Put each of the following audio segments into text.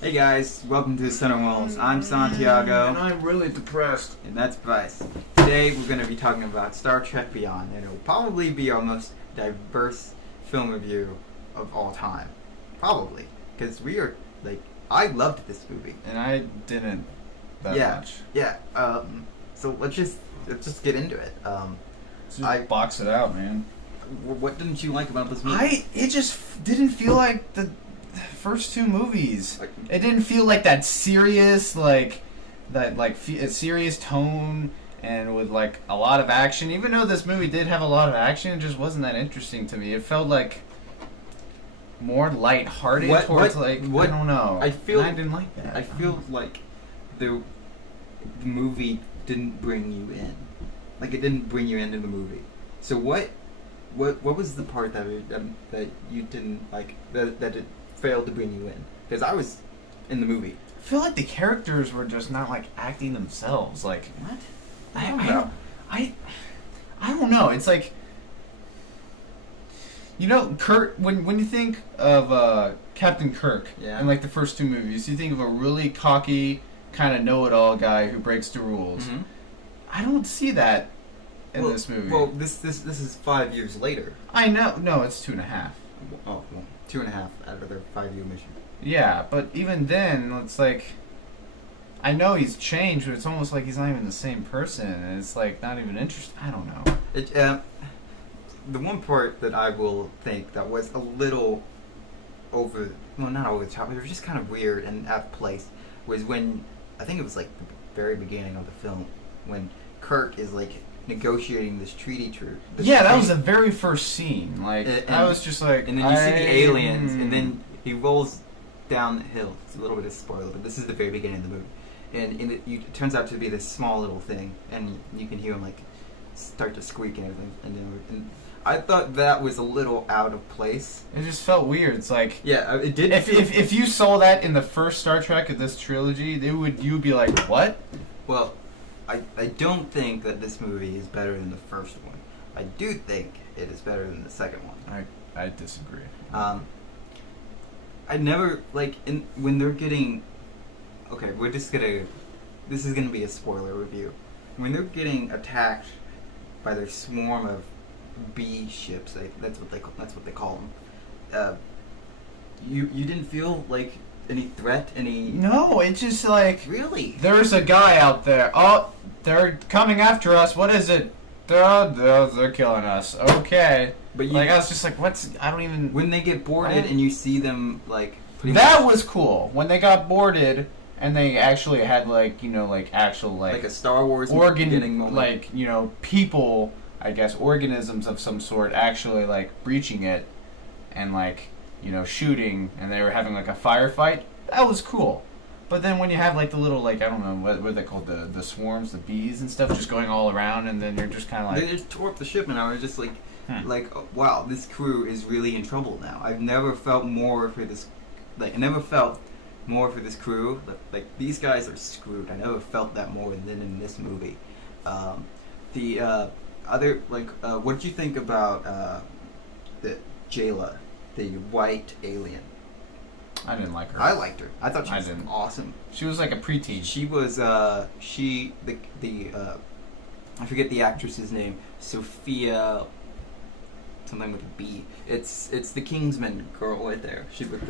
Hey guys, welcome to Center Walls. I'm Santiago. And I'm really depressed. And that's Bryce. Today we're going to be talking about Star Trek Beyond, and it will probably be our most diverse film review of all time. Probably. Because I loved this movie. And I didn't that much. Yeah. So let's just get into it. Just box it out, man. What didn't you like about this movie? It just didn't feel like the first two movies. It didn't feel like that serious, a serious tone and with like a lot of action. Even though this movie did have a lot of action, it just wasn't that interesting to me. It felt like more lighthearted I don't know. I didn't like that. I feel like the movie didn't bring you in. Like it didn't bring you into the movie. So what was the part that you didn't like that it failed to bring you in? Because I was in the movie. I feel like the characters were just not like acting themselves. Like what? I don't know. It's like, you know, Kirk. When you think of Captain Kirk in like the first two movies, you think of a really cocky kind of know-it-all guy who breaks the rules. Mm-hmm. I don't see that in this movie. Well, this is 5 years later. I know. No, it's 2.5. Oh, well, 2.5 out of their 5-year mission. Yeah, but even then, it's like, I know he's changed, but it's almost like he's not even the same person, and it's like not even interesting. I don't know. The one part that I will think that was a little not over the top, but it was just kind of weird and out of place, was when, I think it was like the very beginning of the film, when Kirk is like negotiating this treaty that was the very first scene. Like, I was just like, and then you see the aliens, and then he rolls down the hill. It's a little bit of spoiler, but this is the very beginning of the movie, and it turns out to be this small little thing, and you can hear him like start to squeak and everything, and I thought that was a little out of place. It just felt weird. It's like, yeah, it did. If you saw that in the first Star Trek of this trilogy, you'd be like, what? Well, I don't think that this movie is better than the first one. I do think it is better than the second one. I disagree. I never when they're getting. Okay, this is gonna be a spoiler review. When they're getting attacked by their swarm of B ships, that's what they call them. You didn't feel like any threat, No, it's just like, really, there's a guy out there. Oh, they're coming after us. What is it? They're killing us. Okay. But I was just like, I don't even... When they get boarded and you see them, like... That was cool. When they got boarded and they actually had, actual, like a Star Wars beginning moment. People, I guess, organisms of some sort actually, breaching it and, shooting, and they were having, a firefight. That was cool. But then when you have, the little, I don't know, what are they called? The swarms, the bees and stuff just going all around, and then you're just kind of like... They just tore up the ship, and I was just wow, this crew is really in trouble now. I've never felt more for this... I never felt more for this crew. These guys are screwed. I never felt that more than in this movie. What did you think about the Jayla, the white alien? I didn't like her. I liked her. I thought she was awesome. She was like a preteen. She was I forget the actress's name. Sophia something with a B. It's the Kingsman girl right there. She with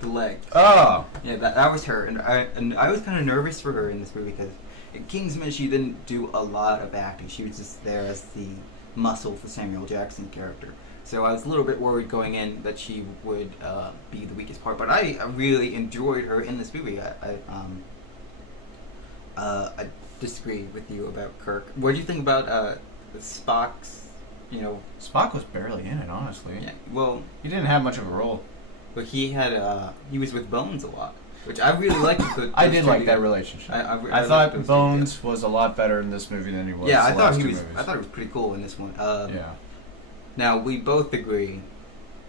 the leg. Oh. Yeah, that was her, and I was kind of nervous for her in this movie because in Kingsman she didn't do a lot of acting. She was just there as the muscle for Samuel Jackson's character. So I was a little bit worried going in that she would be the weakest part, but I really enjoyed her in this movie. I disagree with you about Kirk. What do you think about Spock's? Spock was barely in it, honestly. Yeah, well, he didn't have much of a role, but he was with Bones a lot, which I really liked. I did like that relationship. I thought Bones was a lot better in this movie than he was. Yeah, I thought he was pretty cool in this one. Yeah. Now, we both agree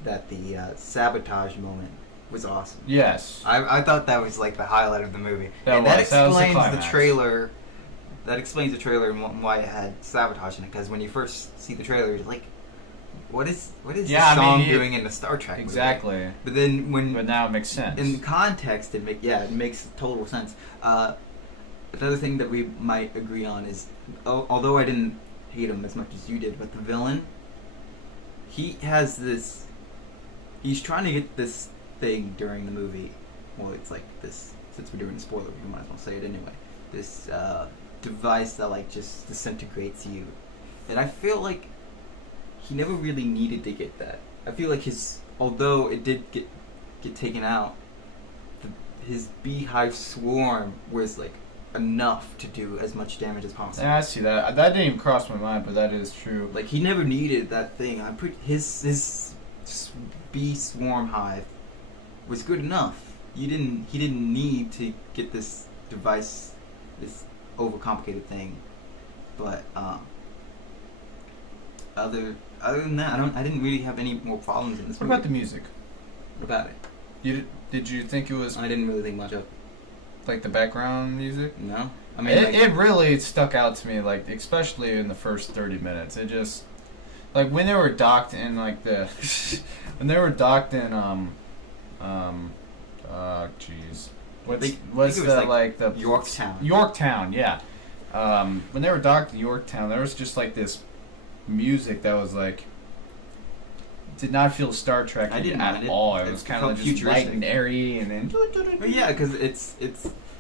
that the sabotage moment was awesome. Yes. I thought that was the highlight of the movie. That explains the trailer. That explains the trailer and why it had sabotage in it, because when you first see the trailer, you're like, what is Yeah, the I song mean, doing in the Star Trek movie? Exactly. But then But now it makes sense. in context, it makes total sense. Another thing that we might agree on is, although I didn't hate him as much as you did, but the villain, he has this. He's trying to get this thing during the movie. Well, it's like this. Since we're doing a spoiler, we might as well say it anyway. This device that like just disintegrates you, and I feel like he never really needed to get that. I feel like although it did get taken out, his beehive swarm was like enough to do as much damage as possible. Yeah, I see that. That didn't even cross my mind, but that is true. Like he never needed that thing. His bee swarm hive was good enough. He didn't need to get this device, this overcomplicated thing. But other than that, I didn't really have any more problems in this What movie. about the music? What about it? Did you think it was I didn't really think much of it. like the background music? No, I mean It really stuck out to me, like especially in the first 30 minutes. It just like when they were docked in like the when they were docked in jeez. What's it was the like the Yorktown. Yorktown, yeah. When they were docked in Yorktown, there was just like this music that was like did not feel Star Trek at all. It was kind of like just light and airy, and then. Well, yeah, because it's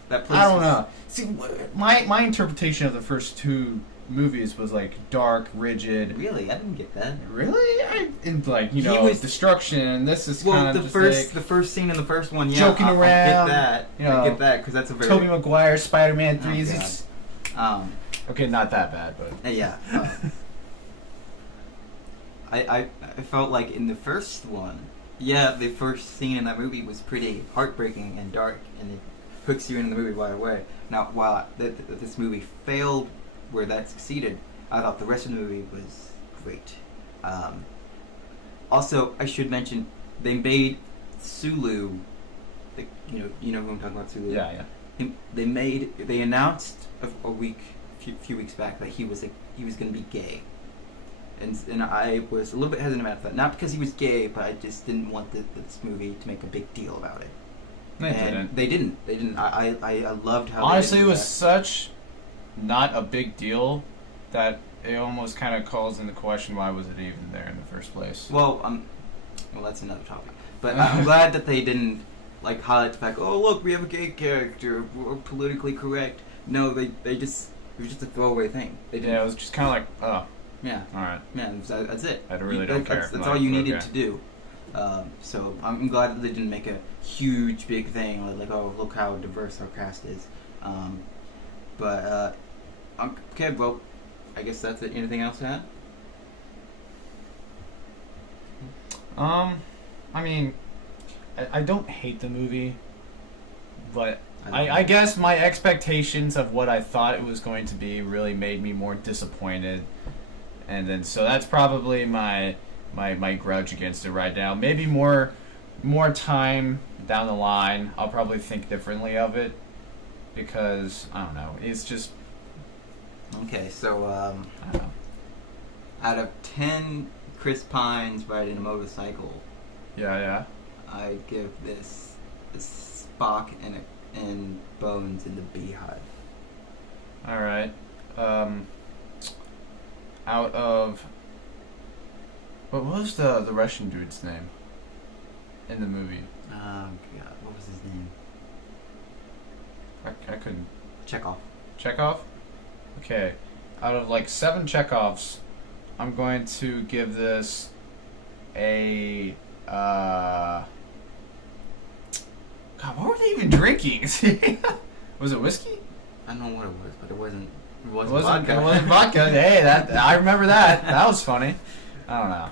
that place. I don't know. See, my interpretation of the first two movies was like dark, rigid. Really, I didn't get that. Really, and like He was destruction. This is well, kind of the first scene in the first one. Yeah, joking I around. get that. You know, I get that because that's a very Tobey Maguire, Spider-Man Oh, 3. God. Okay, not that bad, but Yeah. I felt like in the first one, yeah, the first scene in that movie was pretty heartbreaking and dark, and it hooks you into the movie right away. Now, while this movie failed where that succeeded, I thought the rest of the movie was great. Also, I should mention they made Sulu. You know who I'm talking about, Sulu. yeah. They announced a few weeks back that he was going to be gay. And I was a little bit hesitant about that. Not because he was gay, but I just didn't want this movie to make a big deal about it. They didn't. I loved how. Honestly, they it was that. such not a big deal that it almost kind of calls into question why was it even there in the first place. Well, that's another topic. But I'm glad that they didn't like highlight the fact. Oh, look, we have a gay character. We're politically correct. No, it was just a throwaway thing. Yeah, it was just kind of like, oh. Yeah. All right. Yeah, that's it. I really don't care. That's all you needed to do. So I'm glad that they didn't make a huge, big thing like, oh, look how diverse our cast is. Okay, well, I guess that's it. Anything else to add? I mean, I don't hate the movie, but I guess my expectations of what I thought it was going to be really made me more disappointed. And then, so that's probably my grudge against it right now. Maybe more time down the line, I'll probably think differently of it, because I don't know. It's just okay. So I don't know. Out of 10 Chris Pines riding a motorcycle, Yeah. I give this a Spock and Bones in the Beehive. All right. Out of what was the Russian dude's name in the movie? Oh God, what was his name? I couldn't. Chekhov. Okay. Out of like 7 Chekhovs, I'm going to give this a God, what were they even drinking? Was it whiskey? I don't know what it was, but it wasn't. It wasn't It vodka. wasn't vodka. Hey, I remember that. That was funny. I don't know.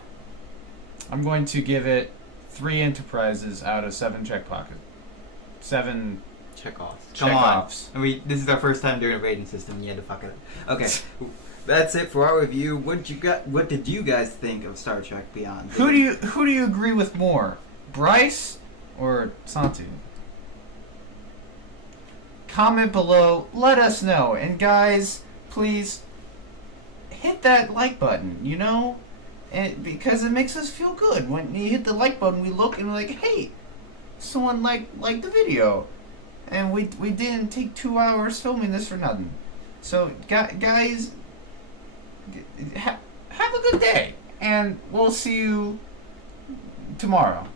I'm going to give it 3 Enterprises out of 7 Chekhov. 7 Chekhovs. Chekhovs. Come on. This is our first time doing a rating system. And you had to fuck it up. Okay, that's it for our review. What did you guys think of Star Trek Beyond? Who do you agree with more, Bryce or Santi? Comment below, let us know, and guys, please hit that like button. and because it makes us feel good. When you hit the like button, we look and we're like, hey, someone liked the video, and we didn't take 2 hours filming this for nothing. So guys, have a good day, and we'll see you tomorrow.